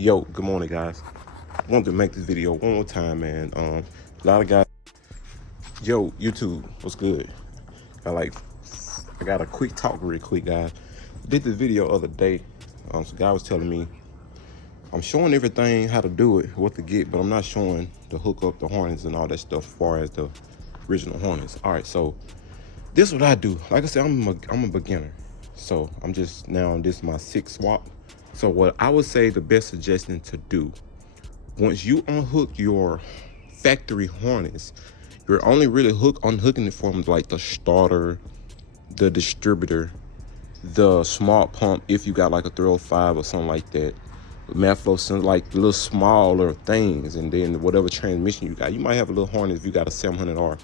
Yo, good morning, guys. I wanted to make this video one more time, man. A lot of guys. Yo, YouTube, what's good? I got a quick talk real quick, guys. Did this video other day. Some guy was telling me I'm showing everything how to do it, what to get, but I'm not showing the hook up the harness and all that stuff as far as the original harness. All right, so this is what I do. Like I said, I'm a beginner, so I'm just now. This is my sixth swap. So what I would say the best suggestion to do, once you unhook your factory harness, you're only really unhooking it from like the starter, the distributor, the smart pump, if you got like a 305 or something like that, Maflow, some like little smaller things, and then whatever transmission you got. You might have a little harness if you got a 700R.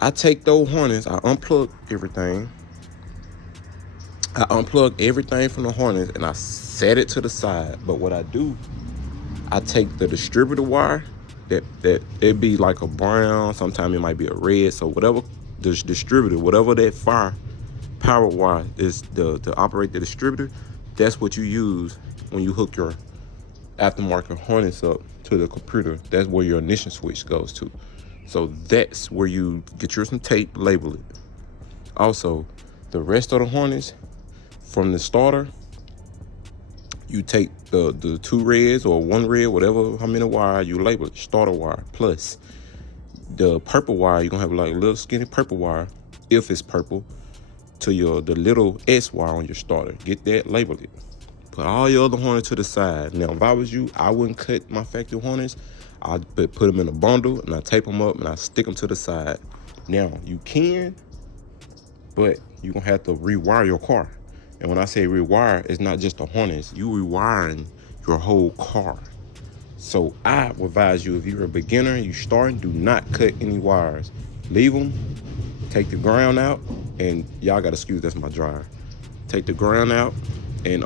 I take those harness, I unplug everything. I unplug everything from the harness and I set it to the side. But what I do, I take the distributor wire, that it be like a brown, sometimes it might be a red. So whatever the distributor, whatever that power wire is to operate the distributor, that's what you use when you hook your aftermarket harness up to the computer. That's where your ignition switch goes to. So that's where you get your some tape, label it. Also, the rest of the harness from the starter, you take the two reds or one red, whatever, how many wire, you label it starter wire. Plus the purple wire, you're gonna have like a little skinny purple wire, if it's purple, to the little S wire on your starter. Get that, label it. Put all your other harness to the side. Now, if I was you, I wouldn't cut my factory harness. I'd put them in a bundle and I tape them up and I stick them to the side. Now, you can, but you're gonna have to rewire your car. And when I say rewire, it's not just the harness. You rewiring your whole car. So I would advise you, if you're a beginner, you starting, do not cut any wires. Leave them, take the ground out, and y'all gotta excuse, that's my dryer. Take the ground out and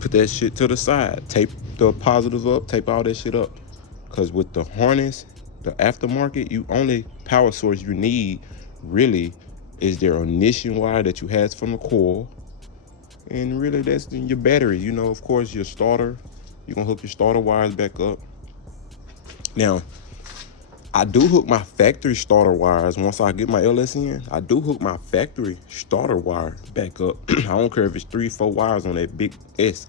put that shit to the side. Tape the positives up, tape all that shit up. Because with the harness, the aftermarket, you only power source you need really is their ignition wire that you have from the coil. And really that's your battery. You know, of course, your starter, you're gonna hook your starter wires back up. Now, I do hook my factory starter wires. Once I get my LS in, I do hook my factory starter wire back up. I don't care if it's 3-4 wires on that big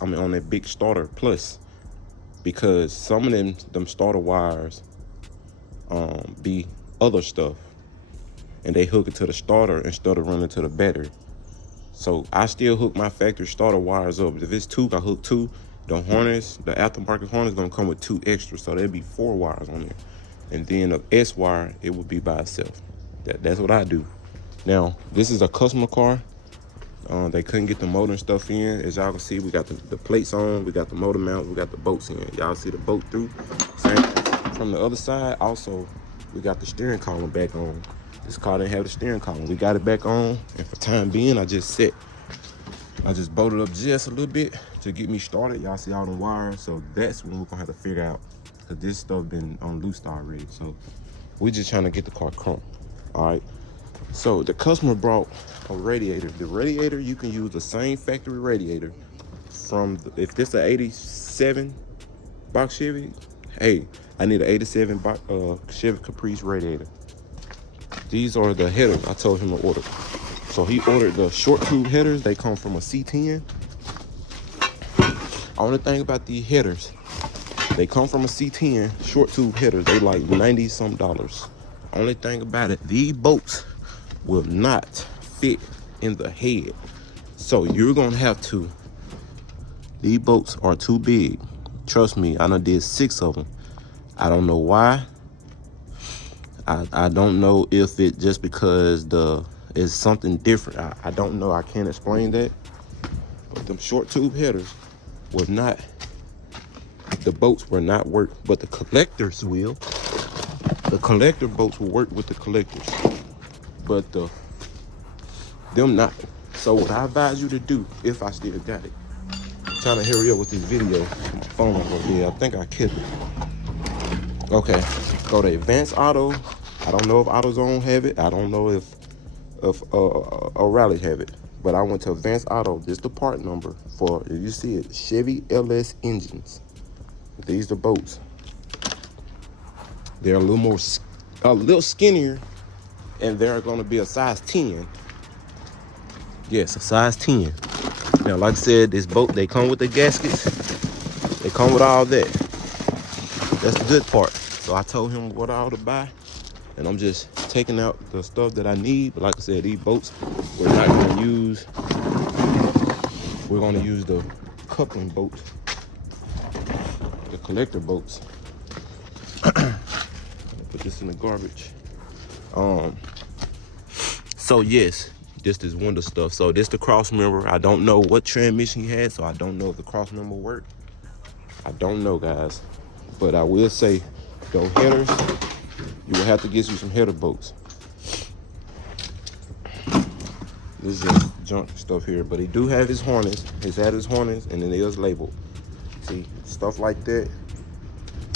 on that big starter plus, because some of them starter wires be other stuff, and they hook it to the starter instead of running to the battery. So I still hook my factory starter wires up. If it's 2, I hook 2. The harness, the aftermarket harness, gonna come with 2 extra, so there'll be 4 wires on there. And then the S wire, it would be by itself. That's what I do. Now, this is a customer car. They couldn't get the motor and stuff in. As y'all can see, we got the plates on, we got the motor mount, we got the bolts in. Y'all see the bolt through. Same from the other side. Also, we got the steering column back on. This car didn't have the steering column. We got it back on, and for time being, I just bolted up just a little bit to get me started. Y'all see all the wires, so that's when we're gonna have to figure out, because this stuff been on loose already. So we just trying to get the car chrome. All right, so the customer brought a radiator. The radiator, you can use the same factory radiator from if this an 87 box Chevy, hey, I need an 87 Chevy Caprice radiator. These are the headers I told him to order. So he ordered the short tube headers. They come from a C10. Only thing about these headers, they come from a C10 short tube headers. They like 90 some dollars. Only thing about it, these bolts will not fit in the head. So you're gonna have to, these bolts are too big. Trust me, I done did 6 of them. I don't know why. I don't know if it just because it's something different. I don't know, I can't explain that. But them short tube headers will not, the bolts will not work, but the collectors will. The collector bolts will work with the collectors, but them not. So what I advise you to do, if I still got it, I'm trying to hurry up with this video. My phone over there, I think I killed it. Okay, go to advanced auto. I don't know if AutoZone have it. I don't know if O'Reilly have it, But I went to Advanced Auto. This is the part number for, if you see it, Chevy LS engines. These are bolts. They're a little skinnier, and they're going to be a size 10. Yes, a size 10. Now, like I said, this boat, they come with the gaskets. They come with all that. That's the good part. So I told him what I ought to buy, and I'm just taking out the stuff that I need. But like I said, these boats, we're not going to use. We're going to use the coupling boats, the collector boats. Put this in the garbage. So yes, this is window stuff. So this the cross member. I don't know what transmission he had, so I don't know if the cross member worked. I don't know, guys. But I will say, those headers, you will have to get you some header bolts. This is just junk stuff here, but he do have his harness. He's had his harness, and then it is labeled. See, stuff like that.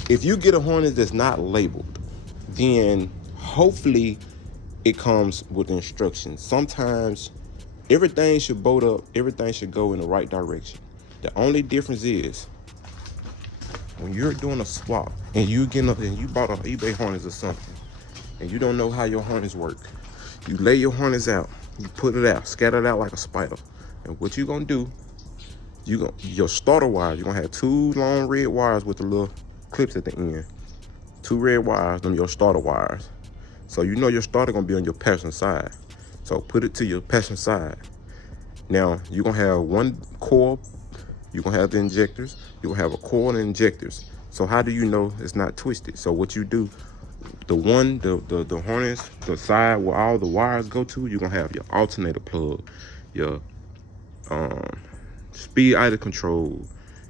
If you get a harness that's not labeled, then hopefully it comes with instructions. Sometimes everything should bolt up, everything should go in the right direction. The only difference is when you're doing a swap and you bought an eBay harness or something, and you don't know how your harness work, you lay your harness out, you put it out, scatter it out like a spider. And what you're gonna do, your starter wires, you're gonna have 2 long red wires with the little clips at the end. 2 red wires, them your starter wires. So you know your starter gonna be on your passenger side. So put it to your passenger side. Now you're gonna have 1 coil. You're gonna have the injectors. You're gonna have a coil and injectors. So how do you know it's not twisted? So what you do, the harness, the side where all the wires go to, you're gonna have your alternator plug, your speed idle control,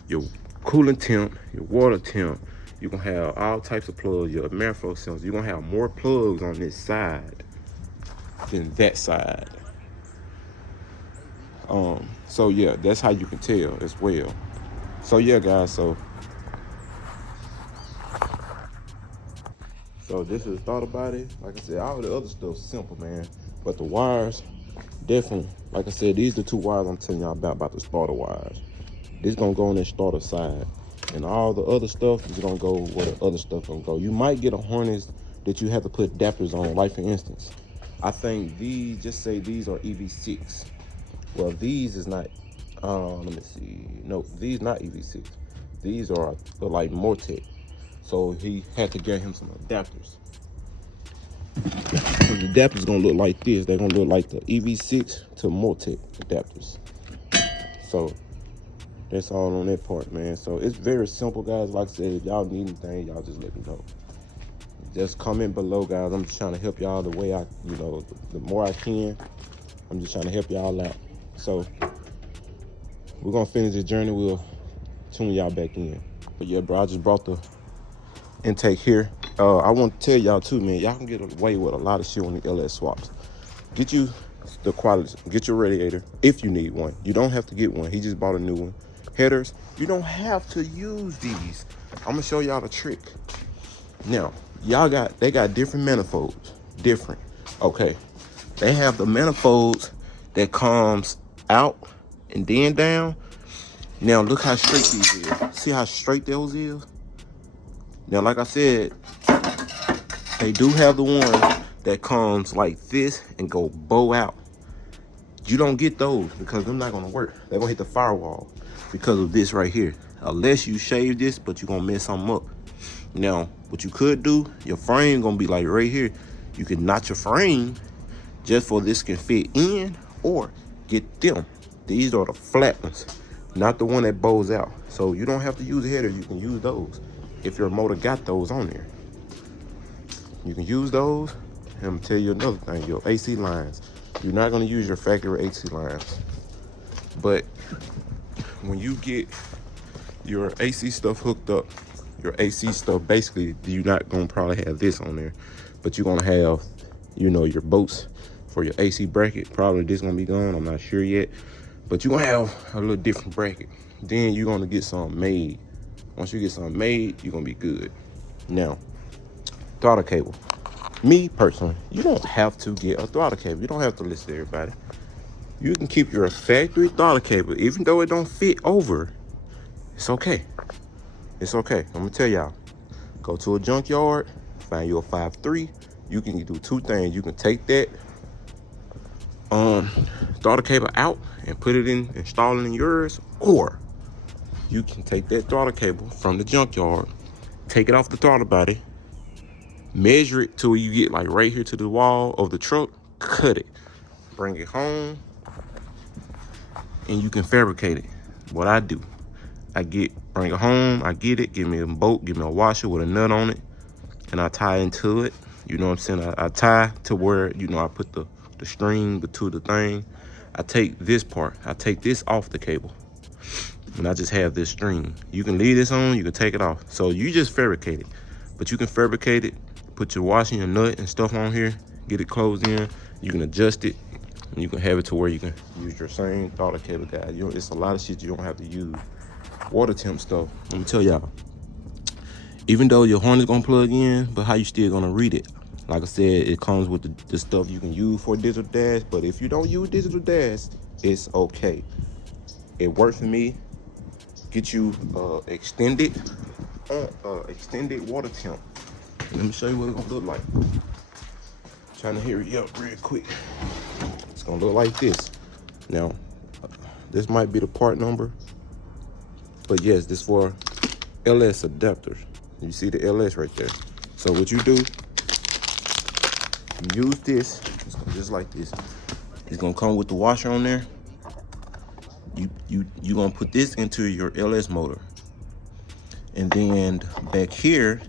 your coolant temp, your water temp. You're gonna have all types of plugs, your manifold sensors. You're gonna have more plugs on this side than that side. So yeah, that's how you can tell as well. So yeah, guys, so this is thought about it. Like I said, all the other stuff's simple, man. But the wires, definitely, like I said, these are the 2 wires I'm telling y'all about the starter wires. This gonna go on the starter side. And all the other stuff is gonna go where the other stuff gonna go. You might get a harness that you have to put adapters on. Like for instance, I think these, just say these are EV6. Well, these is not, let me see. No, these not EV6. These are like Mortec. So he had to get him some adapters. So the adapters gonna look like this. They're gonna look like the EV6 to Mortec adapters. So that's all on that part, man. So it's very simple, guys. Like I said, if y'all need anything, y'all just let me know. Just comment below, guys. I'm just trying to help y'all the way the more I can. I'm just trying to help y'all out. So we're gonna finish the journey. We'll tune y'all back in. But yeah, bro, I just brought the intake here. I want to tell y'all too, man, y'all can get away with a lot of shit on the LS swaps. Get you the quality, get your radiator if you need one. You don't have to get one. He just bought a new one. Headers, you don't have to use these. I'm gonna show y'all the trick. Now, they got different manifolds. Different. Okay. They have the manifolds that comes out and then down. Now look how straight these is. See how straight those is? Now, like I said, they do have the one that comes like this and go bow out. You don't get those because they're not gonna work. They're gonna hit the firewall because of this right here. Unless you shave this, but you're gonna mess something up. Now, what you could do, your frame gonna be like right here. You can notch your frame just for this can fit in, or get them. These are the flat ones, not the one that bows out. So you don't have to use a header, you can use those. If your motor got those on there, you can use those. And I'm gonna tell you another thing, your AC lines. You're not gonna use your factory AC lines. But when you get your AC stuff hooked up, your AC stuff, basically, you're not gonna probably have this on there, but you're gonna have, your bolts for your AC bracket. Probably this gonna be gone, I'm not sure yet. But you're gonna have a little different bracket. Then you're gonna get something made. Once you get something made, you're gonna be good. Now, throttle cable. Me personally, you don't have to get a throttle cable. You don't have to listen to everybody. You can keep your factory throttle cable, even though it don't fit over. It's okay. It's okay. I'm gonna tell y'all. Go to a junkyard, find you a 5.3. You can do two things. You can take that throttle cable out and put it in, install it in yours, or you can take that throttle cable from the junkyard, take it off the throttle body, measure it till you get like right here to the wall of the truck, cut it, bring it home, and you can fabricate it. What I do, bring it home, I get it, give me a bolt, give me a washer with a nut on it, and I tie into it. You know what I'm saying? I tie to where, you know, I put the string to the thing. I take this part, I take this off the cable, and I just have this string. You can leave this on, you can take it off. So you just fabricate it, but you can fabricate it, put your washer, your nut and stuff on here, get it closed in. You can adjust it, and you can have it to where you can use your same throttle cable guide. You know, it's a lot of shit you don't have to use. Water temp stuff, let me tell y'all. Even though your horn is gonna plug in, but how you still gonna read it? Like I said, it comes with the stuff you can use for digital dash, but if you don't use digital dash, it's okay. It worked for me. Get you extended water temp. Let me show you what it's gonna look like. Trying to hurry up real quick. It's gonna look like this. Now, this might be the part number, but yes, this for LS adapters. You see the LS right there. So what you do, you use this, it's gonna just like this. It's gonna come with the washer on there. You gonna put this into your LS motor. And then back here,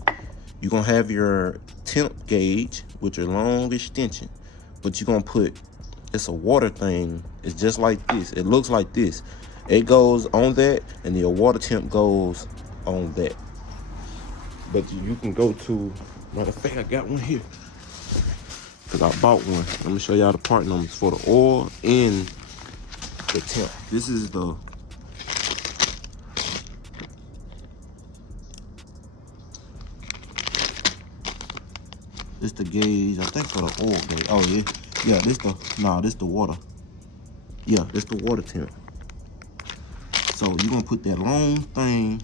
you're gonna have your temp gauge with your long extension, but you're gonna put, it's a water thing. It's just like this. It looks like this. It goes on that, and your water temp goes on that. But you can go to, matter of fact, I got one here, because I bought one. Let me show y'all the part numbers for the oil and the temp. This is the, this the gauge, I think, for the oil gauge. Oh yeah, this the water. Yeah, this the water temp. So you're gonna put that long thing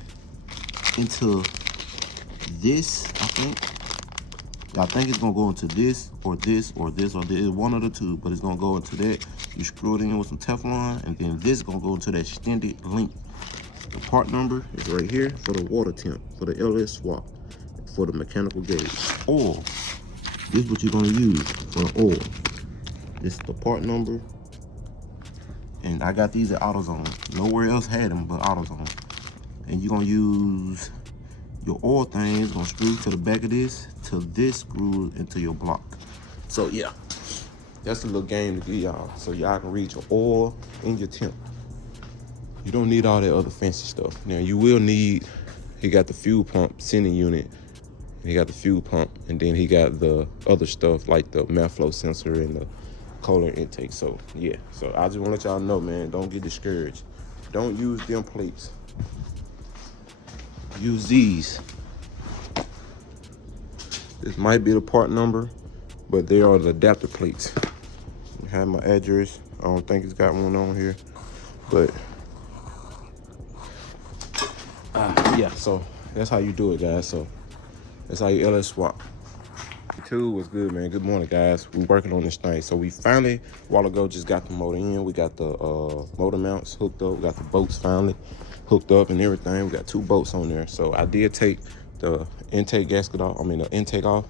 into this, I think it's gonna go into this or this or this or this, one of the two, but it's gonna go into that. You screw it in with some Teflon, and then this is gonna go into that extended link. The part number is right here for the water temp, for the LS swap, for the mechanical gauge. Oil, this is what you're gonna use for the oil. This is the part number, and I got these at AutoZone. Nowhere else had them but AutoZone. And you're gonna use your oil thing, is gonna screw to the back of this till this screws into your block. So yeah, that's a little game to give y'all, so y'all can read your oil and your temp. You don't need all that other fancy stuff. Now you will need, he got the fuel pump sending unit, he got the fuel pump, and then he got the other stuff like the meth flow sensor and the coolant intake. So yeah, so I just want to let y'all know, man, don't get discouraged. Don't use them plates. Use these. This might be the part number, but they are the adapter plates. I have my address. I don't think it's got one on here, but yeah, so that's how you do it, guys. So that's how you LS swap. Two was good, man. Good morning, guys. We're working on this thing. So we finally, a while ago, just got the motor in. We got the motor mounts hooked up. We got the bolts finally hooked up and everything. We got 2 bolts on there. So I did take the intake gasket off, the intake off.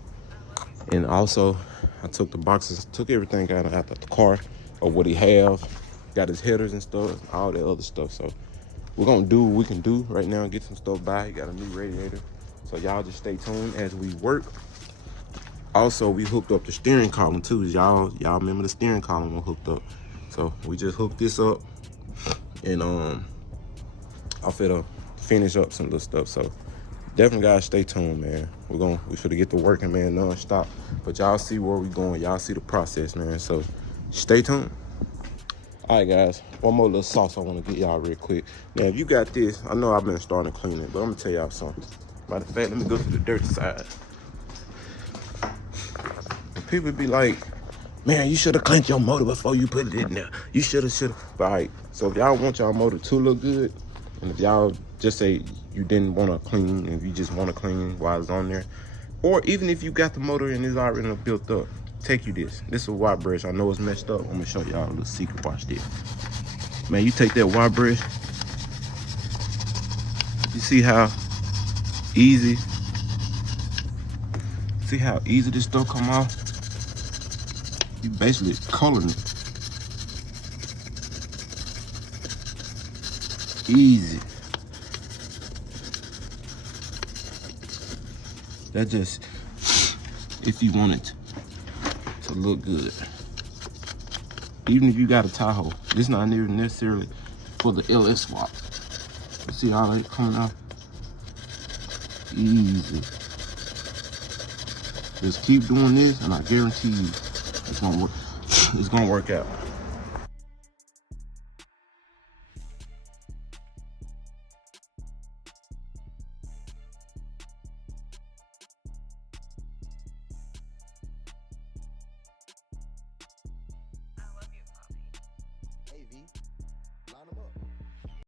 And also, I took the boxes, took everything out of the car, or what he have. Got his headers and stuff, all that other stuff. So we're gonna do what we can do right now, get some stuff by. He got a new radiator. So y'all just stay tuned as we work. Also, we hooked up the steering column too. Y'all remember the steering column was hooked up. So we just hooked this up, and I'm finna finish up some little stuff. So definitely guys, stay tuned, man. We finna get to working, man, non-stop. But y'all see where we going. Y'all see the process, man. So stay tuned. All right, guys, one more little sauce I want to get y'all real quick. Now, if you got this, I know I've been starting to clean it, but I'm gonna tell y'all something. Matter of fact, let me go to the dirty side. And people be like, man, you should have cleaned your motor before you put it in there. You should have. But all right, so if y'all want y'all motor to look good, and if y'all just say you didn't want to clean, and you just want to clean while it's on there, or even if you got the motor and it's already built up, take you this. This is a wire brush. I know it's messed up. I'm gonna show y'all a little secret. Watch this. Man, you take that wire brush. You see how easy? See how easy this stuff come off? You basically coloring it. Easy. That just, if you want it to look good. Even if you got a Tahoe, this not even necessarily for the LS swap. You see how that coming out? Easy. Just keep doing this, and I guarantee you, it's gonna work. It's gonna work out.